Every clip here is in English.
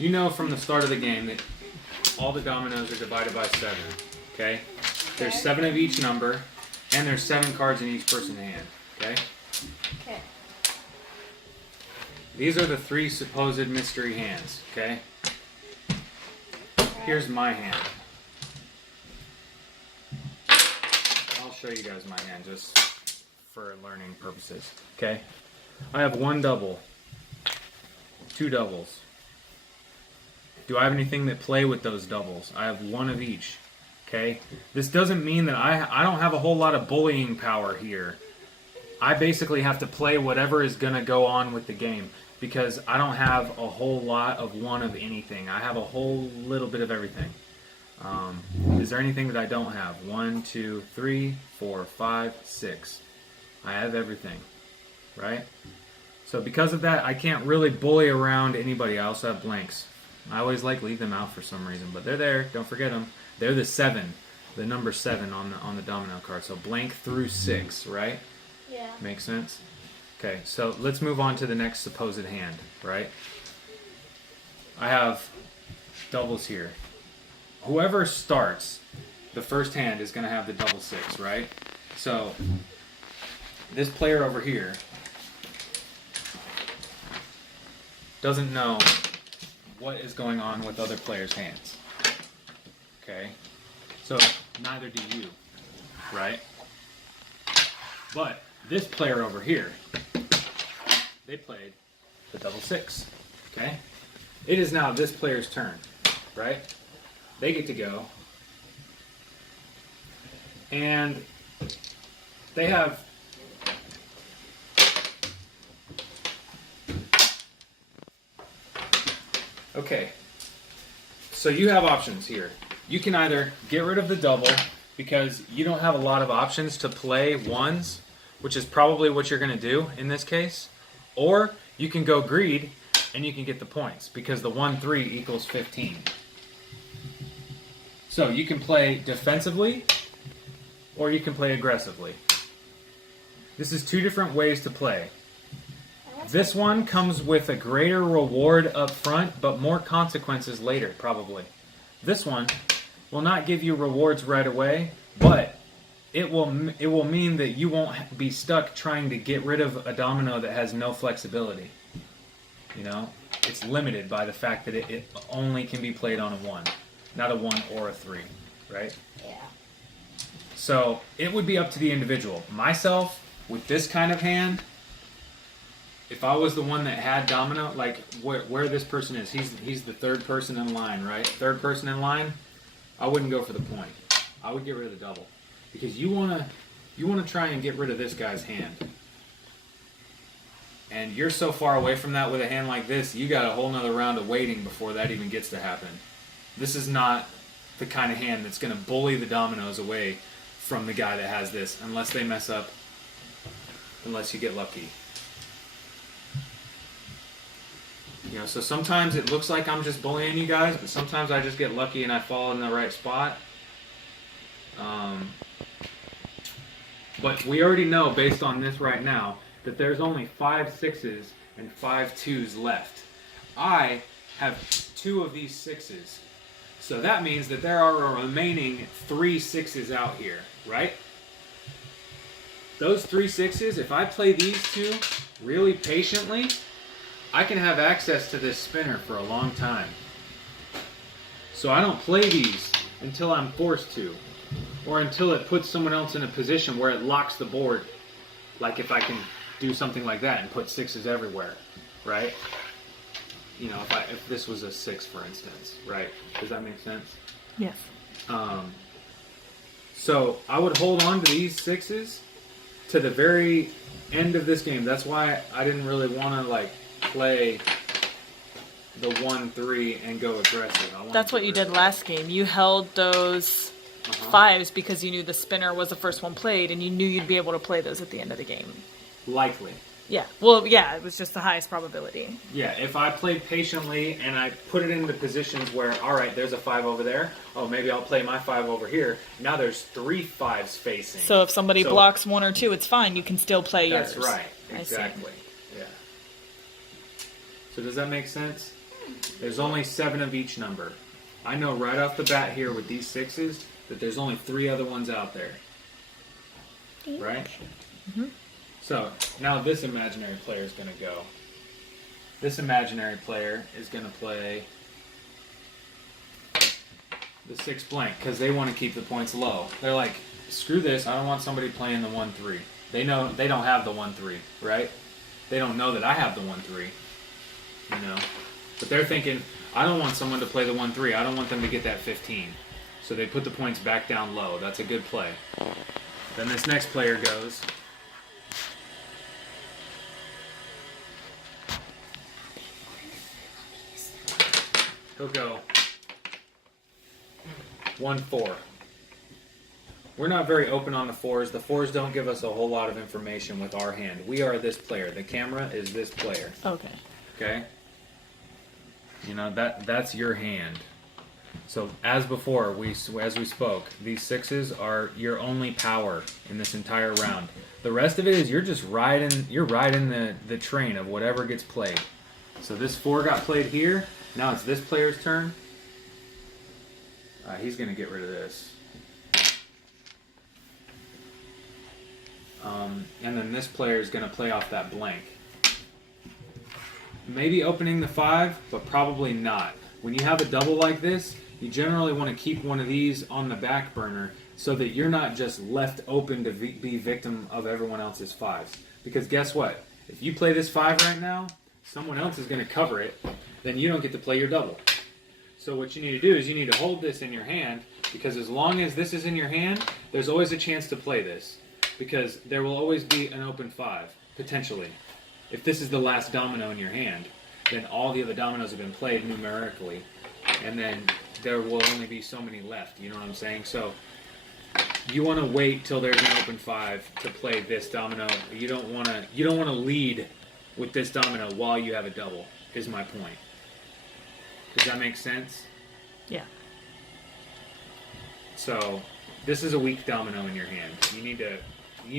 You know from the start of the game that all the dominoes are divided by 7. Okay? There's 7 of each number, and there's 7 cards in each person's hand. Okay? Okay. These are the 3 supposed mystery hands. Okay? Here's my hand. I'll show you guys my hand just for learning purposes. Okay? I have 1 double, 2 doubles. Do I have anything that play with those doubles? I have 1 of each. Okay? This doesn't mean that I don't have a whole lot of bullying power here. I basically have to play whatever is going to go on with the game because I don't have a whole lot of 1 of anything. I have a whole little bit of everything. Is there anything that I don't have? 1, 2, 3, 4, 5, 6. I have everything. Right? So because of that, I can't really bully around anybody. I also have blanks. I always leave them out for some reason, but they're there. Don't forget them. They're the 7, the number 7 on the domino card. So blank through 6, right? Yeah. Makes sense? Okay, so let's move on to the next supposed hand, right? I have doubles here. Whoever starts the first hand is going to have the double 6, right? So this player over here doesn't know what is going on with other players' hands. Okay? So neither do you, right? But this player over here, they played the double 6. Okay? It is now this player's turn, right? They get to go. And they have okay, so you have options here. You can either get rid of the double because you don't have a lot of options to play 1s, which is probably what you're going to do in this case, or you can go greed and you can get the points because the 1-3 equals 15. So you can play defensively or you can play aggressively. This is 2 different ways to play. This one comes with a greater reward up front, but more consequences later, probably. This one will not give you rewards right away, but it will mean that you won't be stuck trying to get rid of a domino that has no flexibility. You know? It's limited by the fact that it only can be played on a 1, not a 1 or a 3, right? Yeah. So it would be up to the individual. Myself, with this kind of hand, if I was the one that had domino, like where this person is, he's the 3rd person in line, right? 3rd person in line, I wouldn't go for the point. I would get rid of the double. Because you wanna try and get rid of this guy's hand. And you're so far away from that with a hand like this, you got a whole nother round of waiting before that even gets to happen. This is not the kind of hand that's gonna bully the dominoes away from the guy that has this, unless they mess up, unless you get lucky. You know, so sometimes it looks like I'm just bullying you guys, but sometimes I just get lucky and I fall in the right spot. But we already know, based on this right now, that there's only 5 6s and 5 2s left. I have 2 of these 6s. So that means that there are a remaining 3 6s out here, right? Those 3 6s, if I play these 2 really patiently, I can have access to this spinner for a long time. So I don't play these until I'm forced to, or until it puts someone else in a position where it locks the board. Like if I can do something like that and put 6s everywhere, right? You know, if this was a 6, for instance, right? Does that make sense? Yes. So I would hold on to these 6s to the very end of this game. That's why I didn't really want to play the 1-3 and go aggressive. That's what you did last game. You held those 5s because you knew the spinner was the first one played, and you knew you'd be able to play those at the end of the game. Likely. Yeah. Well, yeah, it was just the highest probability. Yeah, if I played patiently and I put it into positions where, all right, there's a 5 over there. Oh, maybe I'll play my 5 over here. Now there's 3 5s facing. So if somebody blocks 1 or 2, it's fine. You can still play yours. That's right. Exactly. Yeah. So does that make sense? There's only 7 of each number. I know right off the bat here with these 6s that there's only 3 other ones out there. Right? Mm-hmm. So, now this imaginary player is going to go. This imaginary player is going to play the 6 blank because they want to keep the points low. They're like, screw this, I don't want somebody playing the 1-3. They know they don't have the 1-3, right? They don't know that I have the 1-3, you know? But they're thinking, I don't want someone to play the 1-3. I don't want them to get that 15. So they put the points back down low. That's a good play. Then this next player goes. He'll go 1-4. We're not very open on the 4s. The 4s don't give us a whole lot of information with our hand. We are this player. The camera is this player. Okay. Okay? You know, that's your hand. So as before, as we spoke, these 6s are your only power in this entire round. The rest of it is you're riding the train of whatever gets played. So this 4 got played here. Now it's this player's turn. He's going to get rid of this. And then this player is going to play off that blank. Maybe opening the 5, but probably not. When you have a double like this, you generally want to keep one of these on the back burner so that you're not just left open to be victim of everyone else's 5s. Because guess what? If you play this 5 right now, someone else is going to cover it, then you don't get to play your double. So what you need to do is you need to hold this in your hand, because as long as this is in your hand, there's always a chance to play this. Because there will always be an open 5, potentially. If this is the last domino in your hand, then all the other dominoes have been played numerically, and then there will only be so many left. You know what I'm saying? So you want to wait till there's an open 5 to play this domino. You don't want to lead with this domino while you have a double. Is my point. Does that make sense? Yeah. So this is a weak domino in your hand. You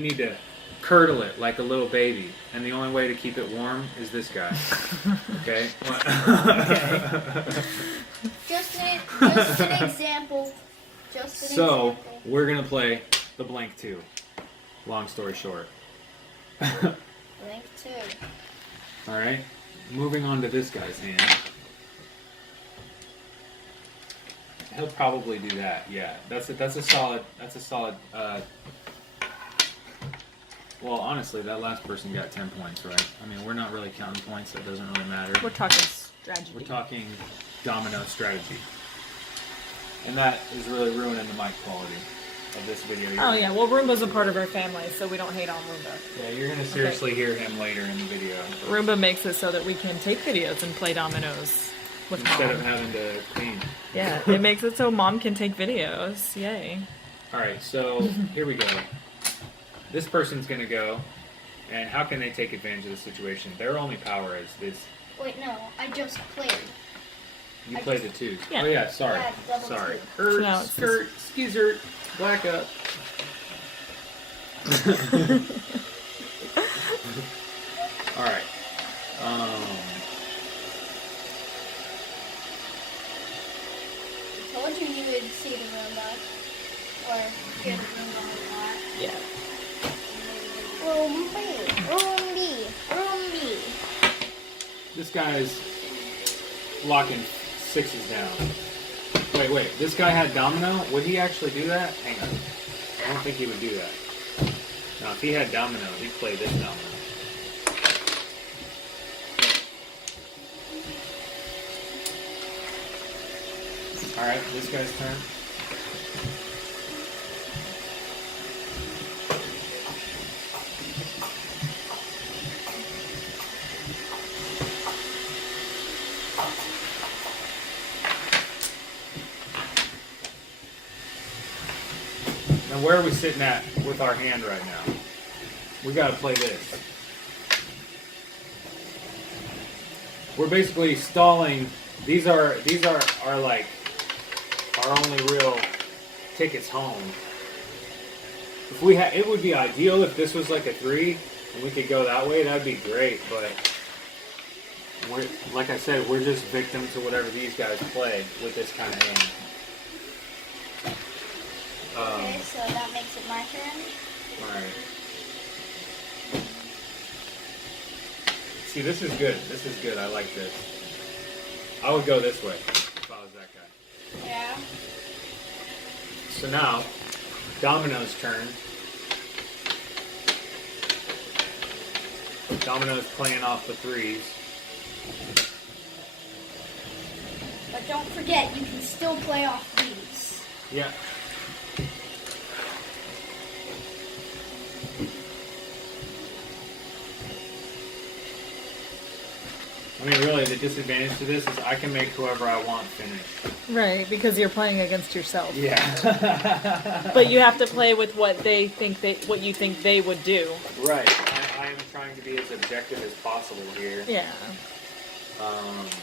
need to curdle it like a little baby, and the only way to keep it warm is this guy. Okay? Just an example. So we're gonna play the blank 2. Long story short. Blank 2. All right. Moving on to this guy's hand. He'll probably do that. Yeah, that's a solid. Well, honestly, that last person got 10 points, right? I mean, we're not really counting points. That doesn't really matter. We're talking strategy. We're talking domino strategy, and that is really ruining the mic quality of this video. Oh yeah, well Roomba's a part of our family, so we don't hate on Roomba. Yeah, you're gonna seriously hear him later in the video. Roomba makes it so that we can take videos and play dominoes with instead Mom. of having to clean. Yeah, it makes it so Mom can take videos. Yay. All right, so here we go. This person's gonna go, and how can they take advantage of the situation? Their only power is this. Wait, no, I just played. You played the 2s. Yeah. Oh yeah, sorry. Yeah, double Sorry. 2. So now it's Skirt, skeezer, black up. All right. I told you would see the Roomba. Or hear the Roomba a lot. Yeah. Roomby. This guy's locking 6s down. Wait. This guy had domino? Would he actually do that? Hang on. I don't think he would do that. Now, if he had domino, he'd play this domino. Alright, this guy's turn. Now, where are we sitting at with our hand right now? We gotta play this. We're basically stalling. These are like our only real tickets home. If we had, it would be ideal if this was like a 3 and we could go that way. That'd be great. But like I said, we're just victim to whatever these guys play with this kind of hand. Okay, so that makes it my turn. Alright. See, this is good. This is good. I like this. I would go this way if I was that guy. Yeah. So now, Domino's turn. Domino's playing off the threes. But don't forget, you can still play off these. Yeah. I mean, really, the disadvantage to this is I can make whoever I want finish. Right, because you're playing against yourself. Yeah. But you have to play with what what you think they would do. Right. I am trying to be as objective as possible here. Yeah.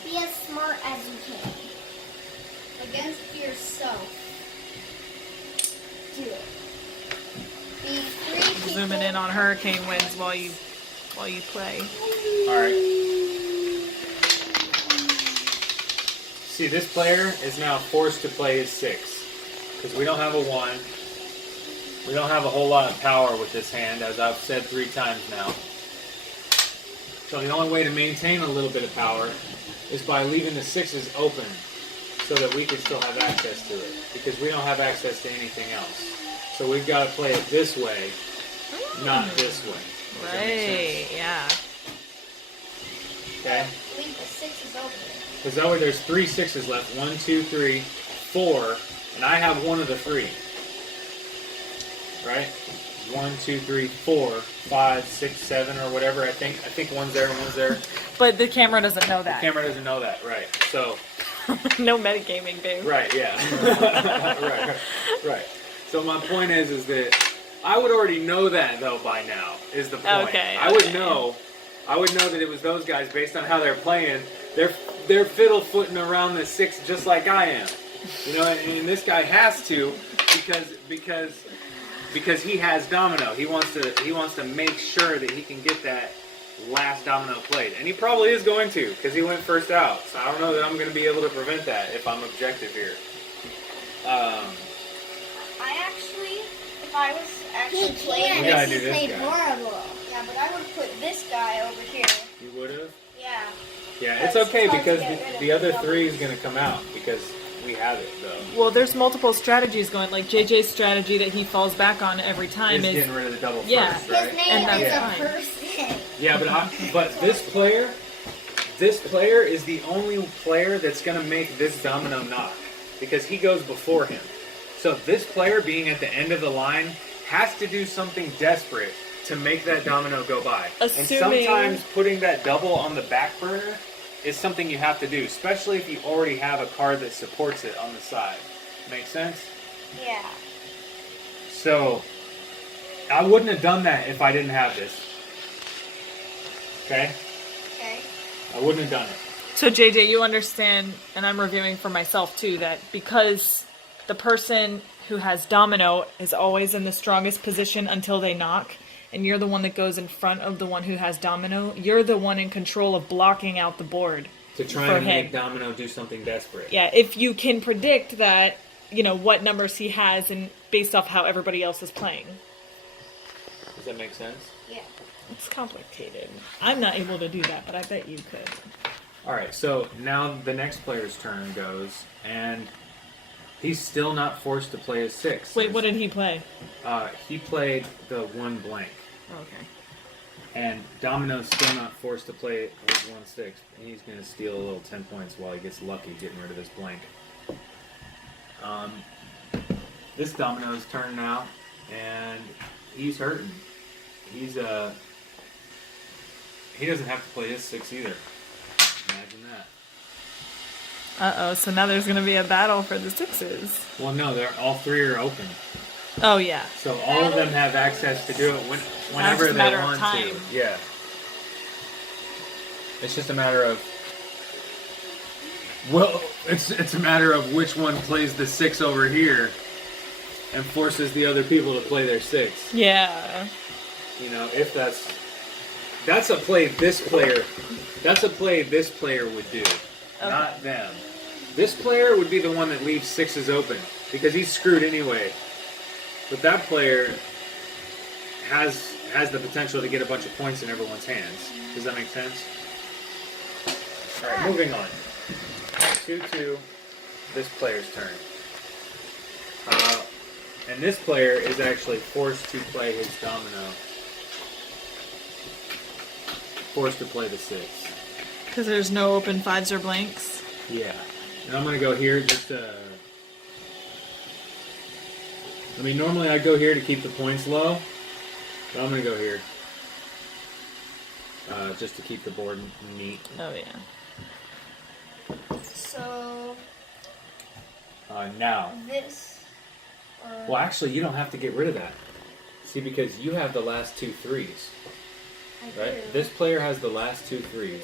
Be as smart as you can. Against yourself. Do it. Be 3 people. Zooming in on hurricane winds while you play. All right. See, this player is now forced to play his 6 because we don't have a 1. We don't have a whole lot of power with this hand, as I've said 3 times now. So the only way to maintain a little bit of power is by leaving the 6s open so that we can still have access to it, because we don't have access to anything else. So we've got to play it this way, not this way. Does that make sense? Right, yeah. Okay? Leave the 6s open. Because that way there's 3 6s left. 1, 2, 3, 4, and I have one of the 3. Right? 1, 2, 3, 4, 5, 6, 7, or whatever. I think one's there and one's there. But the camera doesn't know that. The camera doesn't know that, right? So. No metagaming, babe. Right. Yeah. right. So my point is that I would already know that though by now. Is the point? Okay. I would know that it was those guys based on how they're playing. They're fiddle footing around the 6 just like I am. You know, and this guy has to because he has domino. He wants to make sure that he can get that last domino played, and he probably is going to because he went first out. So I don't know that I'm going to be able to prevent that if I'm objective here. If I was actually playing We gotta do this played guy. horrible. Yeah, but I would put this guy over here. You would have? Yeah. Yeah, it's okay Because because to get rid of the other the 3 is going to come out because we have it though. Well, there's multiple strategies going. Like JJ's strategy that he falls back on every time Is is getting rid of the double Yeah. first, His right? name And that's is a fine. person. Yeah, but this player is the only player that's going to make this domino knock because he goes before him. So this player being at the end of the line has to do something desperate to make that domino go by. Assuming- And sometimes putting that double on the back burner is something you have to do, especially if you already have a card that supports it on the side. Make sense? Yeah. So, I wouldn't have done that if I didn't have this. Okay? Okay. I wouldn't have done it. So JJ, you understand, and I'm reviewing for myself too, that because the person who has domino is always in the strongest position until they knock, and you're the one that goes in front of the one who has domino, you're the one in control of blocking out the board. To try For and him. make domino do something desperate. Yeah, if you can predict that, you know, what numbers he has and based off how everybody else is playing. Does that make sense? Yeah. It's complicated. I'm not able to do that, but I bet you could. Alright, so now the next player's turn goes, and he's still not forced to play his 6. Wait, what did he play? He played the 1 blank. Okay. And Domino's still not forced to play his 1-6. And he's going to steal a little 10 points while he gets lucky getting rid of this blank. This Domino's turn now, and he's hurting. He doesn't have to play his 6 either. Imagine that. Uh-oh, so now there's going to be a battle for the 6s. Well, no, all 3 are open. Oh, yeah. So all of them have access to do it whenever just a they matter of want time. to. Yeah. It's just a matter of. Well, it's a matter of which one plays the 6 over here, and forces the other people to play their 6. Yeah. You know, if that's That's a play this player. That's a play this player would do, not them. This player would be the one that leaves sixes open because he's screwed anyway. But that player has the potential to get a bunch of points in everyone's hands. Does that make sense? All right, moving on. 2-2. This player's turn. And this player is actually forced to play his domino. Forced to play the 6. Because there's no open 5s or blanks. Yeah. And I'm going to go here just to... I mean, normally I go here to keep the points low. But I'm going to go here. Just to keep the board neat. Oh, yeah. So now. this. Well, actually, you don't have to get rid of that. See, because you have the last 2 3s. Right? do. This player has the last 2 3s.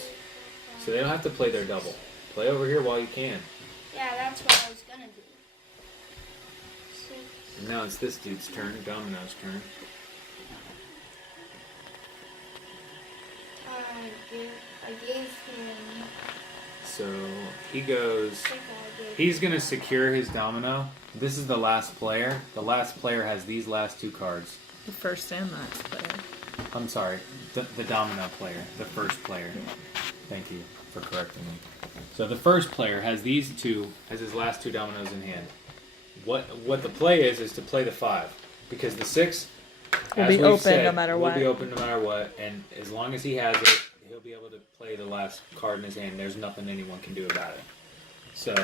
So they don't have to play their double. Play over here while you can. Yeah, that's what I was gonna do. 6. And now it's this dude's turn, Domino's turn. I gave him. So he goes. I think I gave He's going to secure his domino. This is the last player. The last player has these last 2 cards. The first and last player. I'm sorry, the domino player, the first player. Thank you for correcting me. So the first player has these 2, has his last 2 dominoes in hand. What the play is to play the 5, because the 6 Will as be we've open said, no matter will what. be open no matter what, and as long as he has it, he'll be able to play the last card in his hand. There's nothing anyone can do about it. So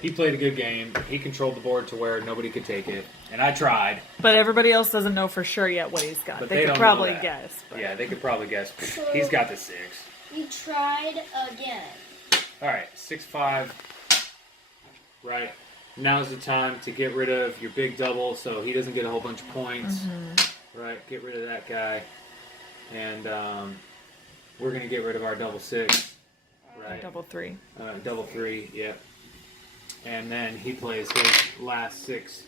he played a good game. He controlled the board to where nobody could take it, and I tried. But everybody else doesn't know for sure yet what he's got. But They they could don't know probably that. guess. But. Yeah, they could probably guess. He's got the 6. You tried again. All right, 6-5. Right. Now's the time to get rid of your big double so he doesn't get a whole bunch of points. Mm-hmm. Right, get rid of that guy. And we're going to get rid of our double 6. Right. Double 3. Double 3, yep. And then he plays his last 6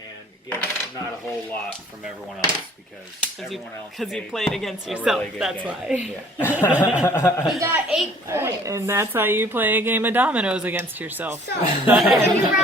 and gets not a whole lot from everyone else because everyone else Because you paid played against a yourself. really good That's game. why. Yeah. You got 8 points. And that's how you play a game of dominoes against yourself. So, can you round